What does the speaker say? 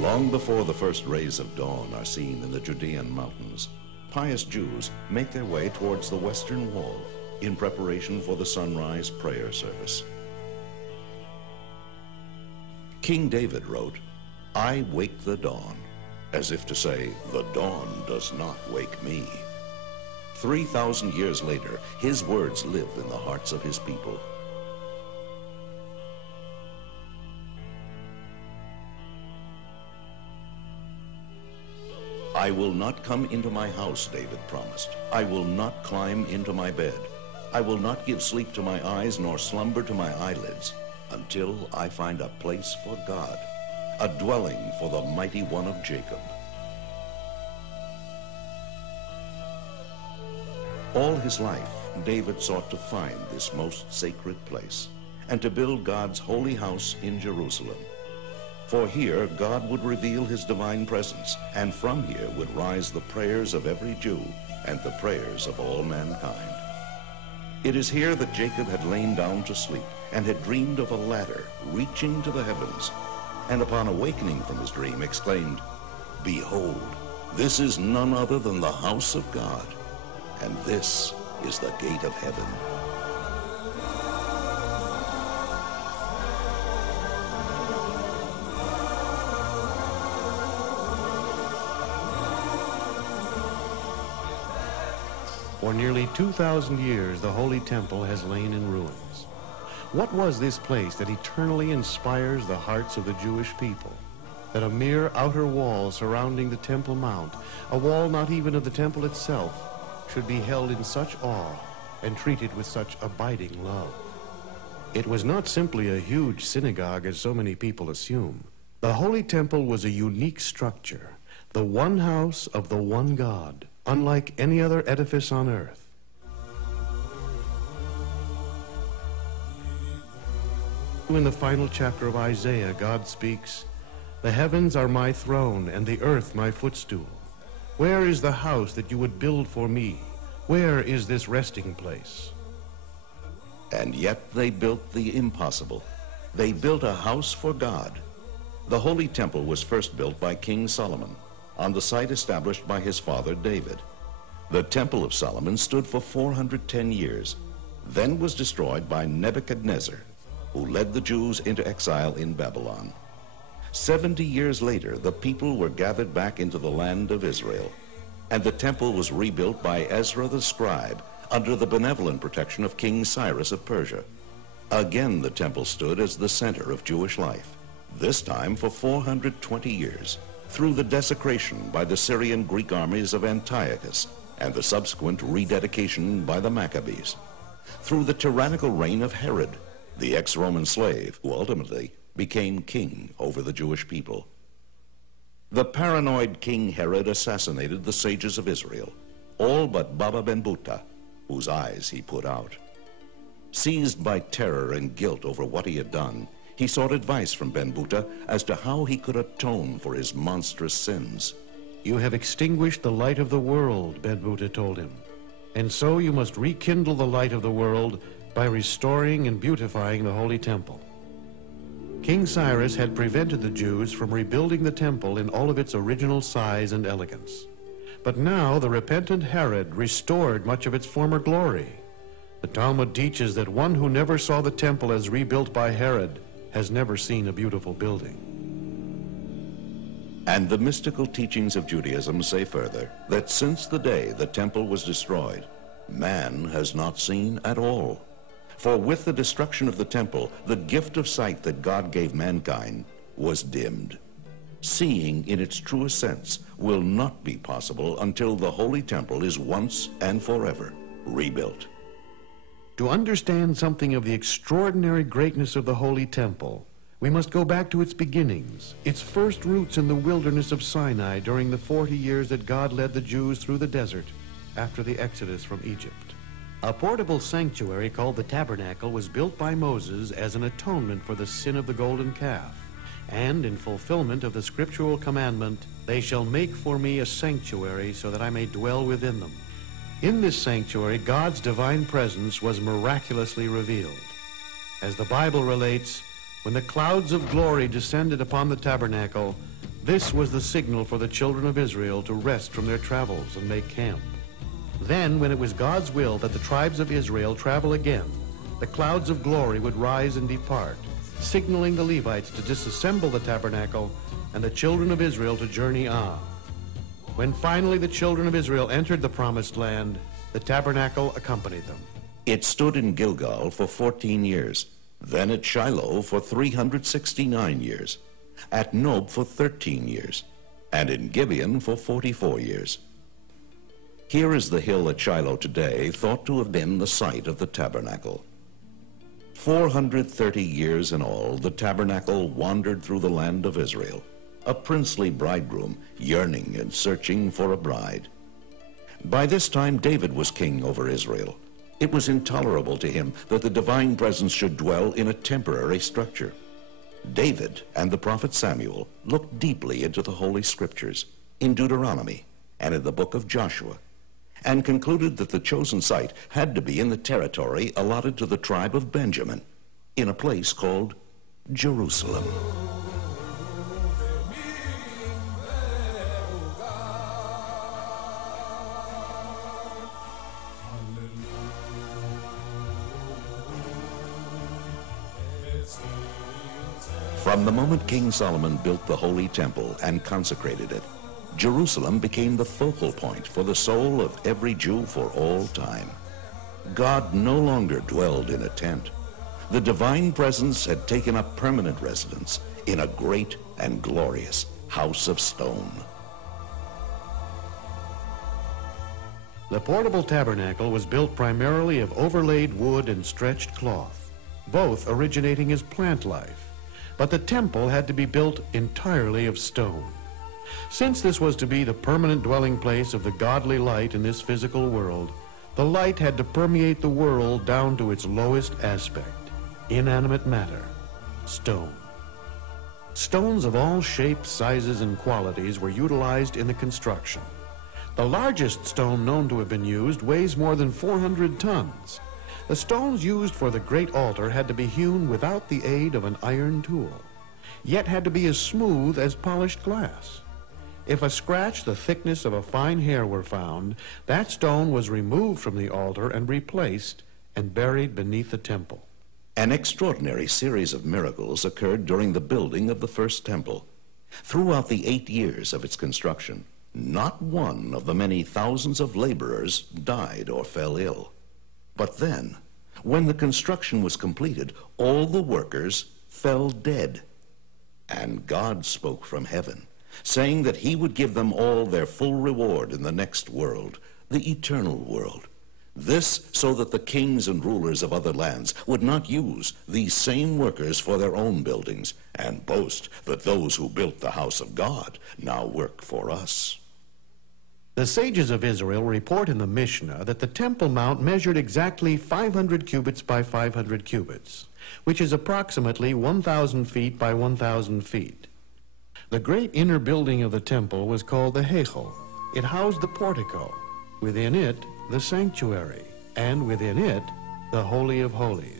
Long before the first rays of dawn are seen in the Judean mountains, pious Jews make their way towards the western wall in preparation for the sunrise prayer service. King David wrote, "I wake the dawn," as if to say, the dawn does not wake me. 3,000 years later, his words live in the hearts of his people. "I will not come into my house," David promised. "I will not climb into my bed. I will not give sleep to my eyes nor slumber to my eyelids until I find a place for God, a dwelling for the mighty one of Jacob." All his life, David sought to find this most sacred place and to build God's holy house in Jerusalem. For here, God would reveal his divine presence, and from here would rise the prayers of every Jew and the prayers of all mankind. It is here that Jacob had lain down to sleep and had dreamed of a ladder reaching to the heavens, and upon awakening from his dream exclaimed, "Behold, this is none other than the house of God, and this is the gate of heaven." For nearly 2,000 years, the Holy Temple has lain in ruins. What was this place that eternally inspires the hearts of the Jewish people? That a mere outer wall surrounding the Temple Mount, a wall not even of the temple itself, should be held in such awe and treated with such abiding love. It was not simply a huge synagogue as so many people assume. The Holy Temple was a unique structure, the one house of the one God, unlike any other edifice on earth. In the final chapter of Isaiah, God speaks, "The heavens are my throne, and the earth my footstool. Where is the house that you would build for me? Where is this resting place?" And yet they built the impossible. They built a house for God. The Holy Temple was first built by King Solomon on the site established by his father David. The Temple of Solomon stood for 410 years, then was destroyed by Nebuchadnezzar, who led the Jews into exile in Babylon. 70 years later, the people were gathered back into the land of Israel, and the temple was rebuilt by Ezra the scribe under the benevolent protection of King Cyrus of Persia. Again, the temple stood as the center of Jewish life, this time for 420 years, through the desecration by the Syrian Greek armies of Antiochus and the subsequent rededication by the Maccabees, through the tyrannical reign of Herod, the ex-Roman slave who ultimately became king over the Jewish people. The paranoid King Herod assassinated the sages of Israel, all but Baba ben Buta, whose eyes he put out. Seized by terror and guilt over what he had done, he sought advice from Ben Buta as to how he could atone for his monstrous sins. "You have extinguished the light of the world," Ben Buta told him, "and so you must rekindle the light of the world by restoring and beautifying the Holy Temple." King Cyrus had prevented the Jews from rebuilding the temple in all of its original size and elegance. But now the repentant Herod restored much of its former glory. The Talmud teaches that one who never saw the temple as rebuilt by Herod has never seen a beautiful building. And the mystical teachings of Judaism say further that since the day the temple was destroyed, man has not seen at all. For with the destruction of the temple, the gift of sight that God gave mankind was dimmed. Seeing in its truest sense will not be possible until the Holy Temple is once and forever rebuilt. To understand something of the extraordinary greatness of the Holy Temple, we must go back to its beginnings, its first roots in the wilderness of Sinai during the 40 years that God led the Jews through the desert after the Exodus from Egypt. A portable sanctuary called the Tabernacle was built by Moses as an atonement for the sin of the golden calf, and in fulfillment of the scriptural commandment, "They shall make for me a sanctuary so that I may dwell within them." In this sanctuary, God's divine presence was miraculously revealed. As the Bible relates, when the clouds of glory descended upon the tabernacle, This was the signal for the children of Israel to rest from their travels and make camp. Then, when it was God's will that the tribes of Israel travel again, the clouds of glory would rise and depart, signaling the Levites to disassemble the tabernacle and the children of Israel to journey on. When finally the children of Israel entered the promised land, the tabernacle accompanied them. It stood in Gilgal for 14 years, then at Shiloh for 369 years, at Nob for 13 years, and in Gibeon for 44 years. Here is the hill at Shiloh today, thought to have been the site of the tabernacle. 430 years in all, the tabernacle wandered through the land of Israel, a princely bridegroom yearning and searching for a bride. By this time, David was king over Israel. It was intolerable to him that the divine presence should dwell in a temporary structure. David and the prophet Samuel looked deeply into the Holy Scriptures, in Deuteronomy and in the book of Joshua, and concluded that the chosen site had to be in the territory allotted to the tribe of Benjamin, in a place called Jerusalem. From the moment King Solomon built the Holy Temple and consecrated it, Jerusalem became the focal point for the soul of every Jew for all time. God no longer dwelled in a tent. The divine presence had taken up permanent residence in a great and glorious house of stone. The portable tabernacle was built primarily of overlaid wood and stretched cloth, both originating as plant life. But the temple had to be built entirely of stone. Since this was to be the permanent dwelling place of the godly light in this physical world, the light had to permeate the world down to its lowest aspect, inanimate matter, stone. Stones of all shapes, sizes, and qualities were utilized in the construction. The largest stone known to have been used weighs more than 400 tons. The stones used for the great altar had to be hewn without the aid of an iron tool, yet had to be as smooth as polished glass. If a scratch the thickness of a fine hair were found, that stone was removed from the altar and replaced and buried beneath the temple. An extraordinary series of miracles occurred during the building of the first temple. Throughout the 8 years of its construction, not one of the many thousands of laborers died or fell ill. But then, when the construction was completed, all the workers fell dead. And God spoke from heaven, saying that he would give them all their full reward in the next world, the eternal world. This so that the kings and rulers of other lands would not use these same workers for their own buildings and boast that those who built the house of God now work for us. The sages of Israel report in the Mishnah that the Temple Mount measured exactly 500 cubits by 500 cubits, which is approximately 1,000 feet by 1,000 feet. The great inner building of the temple was called the Heichal. It housed the portico, within it the sanctuary, and within it the Holy of Holies.